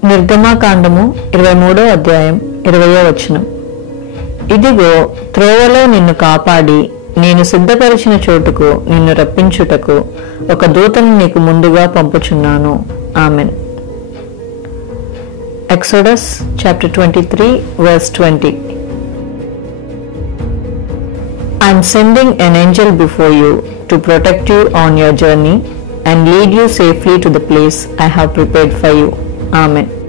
నిర్గమాకాండము 23వ అధ్యాయం 20వ వచనం. ఇదిగో త్రోవలో నిన్ను కాపాడి నేను సిద్ధపరిచిన చోటుకు నిన్ను రప్పించుటకు ఒక దూతను నీకు ముందుగా పంపుచున్నాను. Amen. Exodus chapter 23 verse 20. I am sending an angel before you to protect you on your journey and lead you safely to the place I have prepared for you. Amen.